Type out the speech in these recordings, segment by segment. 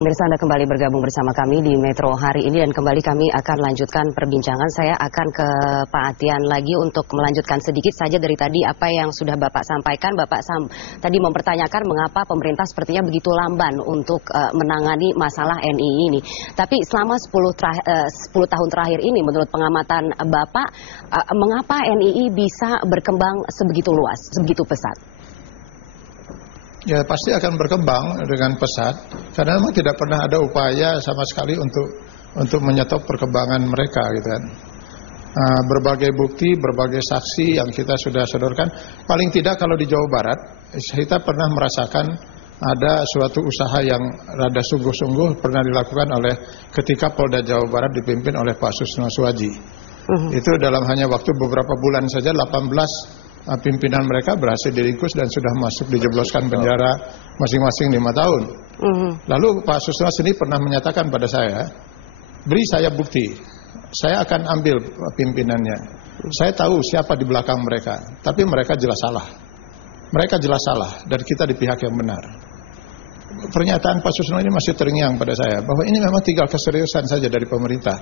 Pemirsa, Anda kembali bergabung bersama kami di Metro hari ini dan kembali kami akan lanjutkan perbincangan. Saya akan ke Pak Atian lagi untuk melanjutkan sedikit saja dari tadi apa yang sudah Bapak sampaikan. Bapak tadi mempertanyakan mengapa pemerintah sepertinya begitu lamban untuk menangani masalah NII ini. Tapi selama 10 tahun terakhir ini menurut pengamatan Bapak, mengapa NII bisa berkembang sebegitu luas, sebegitu pesat? Ya pasti akan berkembang dengan pesat karena memang tidak pernah ada upaya sama sekali untuk menyetop perkembangan mereka gitu kan. Berbagai bukti, berbagai saksi yang kita sudah sodorkan, paling tidak kalau di Jawa Barat kita pernah merasakan ada suatu usaha yang rada sungguh-sungguh pernah dilakukan oleh ketika Polda Jawa Barat dipimpin oleh Pak Susno Suwadji. Itu dalam hanya waktu beberapa bulan saja 18 pimpinan mereka berhasil diringkus dan sudah masuk dijebloskan penjara masing-masing 5 tahun. Lalu Pak Susno sendiri pernah menyatakan pada saya, beri saya bukti, saya akan ambil pimpinannya. Saya tahu siapa di belakang mereka, tapi mereka jelas salah. Mereka jelas salah dan kita di pihak yang benar. Pernyataan Pak Susno ini masih terngiang pada saya bahwa ini memang tinggal keseriusan saja dari pemerintah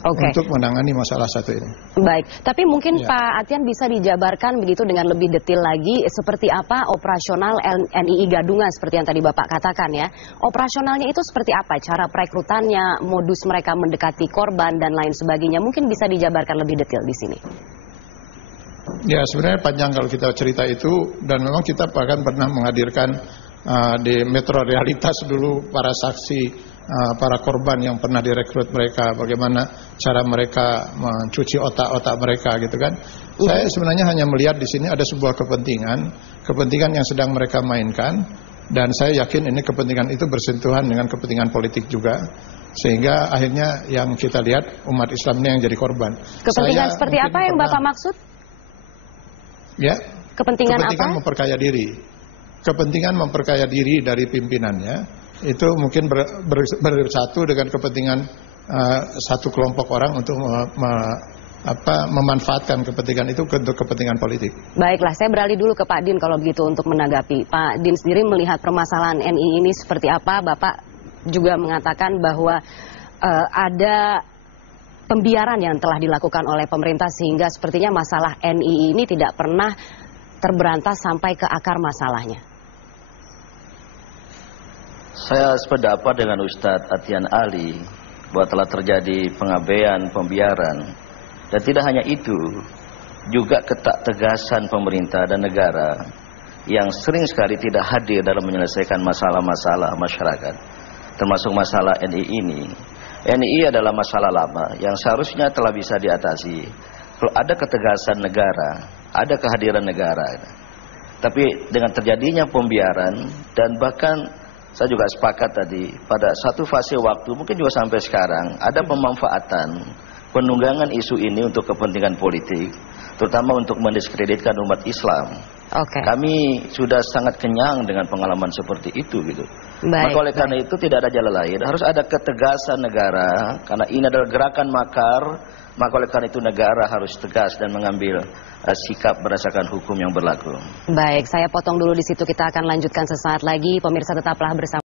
untuk menangani masalah satu ini. Baik, tapi mungkin Pak Atian bisa dijabarkan begitu dengan lebih detail lagi seperti apa operasional NII Gadungan seperti yang tadi Bapak katakan ya. Operasionalnya itu seperti apa? Cara perekrutannya, modus mereka mendekati korban dan lain sebagainya. Mungkin bisa dijabarkan lebih detail di sini. Ya sebenarnya panjang kalau kita cerita itu dan memang kita bahkan pernah menghadirkan di Metro Realitas dulu para saksi, para korban yang pernah direkrut mereka, bagaimana cara mereka mencuci otak-otak mereka gitu kan. Saya sebenarnya hanya melihat di sini ada sebuah kepentingan yang sedang mereka mainkan dan saya yakin ini kepentingan itu bersentuhan dengan kepentingan politik juga. Sehingga akhirnya yang kita lihat umat Islam ini yang jadi korban. Kepentingan seperti apa yang Bapak maksud? Ya, kepentingan apa? Memperkaya diri. Kepentingan memperkaya diri dari pimpinannya itu mungkin bersatu dengan kepentingan satu kelompok orang untuk memanfaatkan kepentingan itu untuk kepentingan politik. Baiklah, saya beralih dulu ke Pak Din kalau begitu untuk menanggapi. Pak Din sendiri melihat permasalahan NII ini seperti apa? Bapak juga mengatakan bahwa ada pembiaran yang telah dilakukan oleh pemerintah sehingga sepertinya masalah NII ini tidak pernah terberantas sampai ke akar masalahnya. Saya sependapat dengan Ustadz Atian Ali bahwa telah terjadi pengabaian, pembiaran, dan tidak hanya itu, juga ketaktegasan pemerintah dan negara yang sering sekali tidak hadir dalam menyelesaikan masalah-masalah masyarakat, termasuk masalah NII ini. NII adalah masalah lama yang seharusnya telah bisa diatasi kalau ada ketegasan negara, ada kehadiran negara. Tapi dengan terjadinya pembiaran dan bahkan saya juga sepakat tadi pada satu fase waktu mungkin juga sampai sekarang ada pemanfaatan penunggangan isu ini untuk kepentingan politik, terutama untuk mendiskreditkan umat Islam. Kami sudah sangat kenyang dengan pengalaman seperti itu gitu. Maka oleh karena itu tidak ada jalan lain, harus ada ketegasan negara karena ini adalah gerakan makar. Maka oleh karena itu negara harus tegas dan mengambil sikap berdasarkan hukum yang berlaku. Baik, saya potong dulu di situ, kita akan lanjutkan sesaat lagi. Pemirsa tetaplah bersama